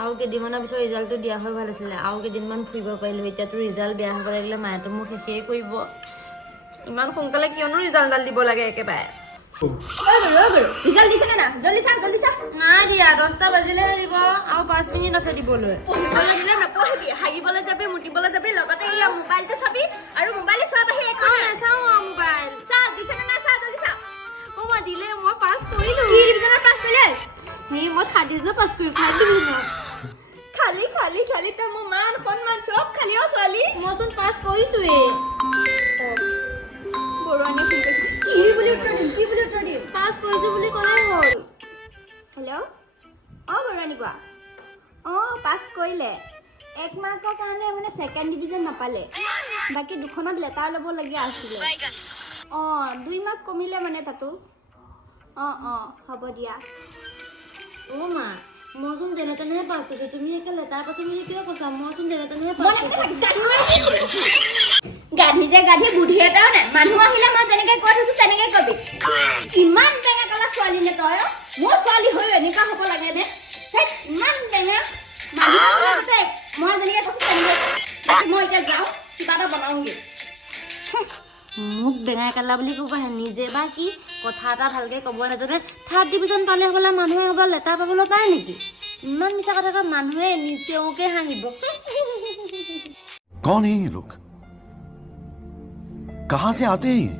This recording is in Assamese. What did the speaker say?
আৰু কেইদিনমানৰ পিছত ৰিজাল্টটো দিয়া হৈ ভাল আছিলে আৰু কেইদিনমান ফুৰিব পাৰিলোঁ এতিয়াতো ৰিজাল্ট বেয়া হ'ব লাগিলে মায়েতো মোক শেষেই কৰিব ইমান সোনকালে কিয়নো ৰিজাল্টডাল দিব লাগে একেবাৰে ৰিজাল্ট দিছে না জলদি চা নাই দিয়া 10টা বাজিলেহে দিব আৰু 5 মিনিট আছে দিবলৈ পঢ়িবলৈ দিলে নপঢ়িবি হাগিবলৈ যাবি মুতিবলৈ যাবি লগতে ইয়া মোবাইলটো চাবি আৰু মোবাইল চোৱা বাহিৰে একো নাচাওঁ আৰু মোবাইল চা দিছে না চা জলদি চা মই দিলে মই পাছ কৰিলোঁ কি ডিভিজনত পাছ কৰিলে মই 30 ডিভিজনত পাছ কৰিলোঁ 30 ডিভিজনত খালি তই মোৰ মান সন্মান চব খালি অ ছোৱালী মইচোন পাছ কৰিছোঁৱেই বৰুৱানী ফোন কৰিছে কি বুলি উত্তৰ দিম পাছ কৰিছোঁ বুলি ক'লেই হ'ল হেল্ল' অঁ বৰুৱানী কোৱা অঁ পাছ কৰিলে 1 মাৰ্কৰ কাৰণে মানে 2nd ডিভিজন নাপালে বাকী দুখনত লেটাৰ ল'বলগীয়া আছিলে অঁ 2 মাৰ্ক কমিলে মানে তাতো অঁ হ'ব দিয়া অ' মা মইচোন যেনে তেনেহে পাছ কৰিছোঁ তুমি একে লেটাৰ পাছত বুলি কিয় কৈছা মইচোন যেনে তেনেহে পাছ কৰিছোঁ গাধি বুদ্ধি এটাও নাই মানুহ আহিলে মই যেনেকে কৈ থৈছো তেনেকে কবি ইমান টেঙা কলা ছোৱালী নে তই মোৰ ছোৱালী হৈ এনেকুৱা হ'ব লাগে নে ইমান টেঙা মানুহ মই যেনেকে কৈছো তেনেকে মই এতিয়া যাওঁ কিবা এটা বনাওঁগে মোক বেঙাই কালা বুলি ক'ব আহে নিজে বা কি কথা এটা ভালকৈ ক'ব নাজানে 3rd ডিভিজন পালে হ'বলা মানুহে হ'ব লেটাৰ পাবলৈ পায় নেকি ইমান মিছা কথা কয় মানুহে তেওঁকে হাঁহিব कौन है ये लोग कहां से आते हैं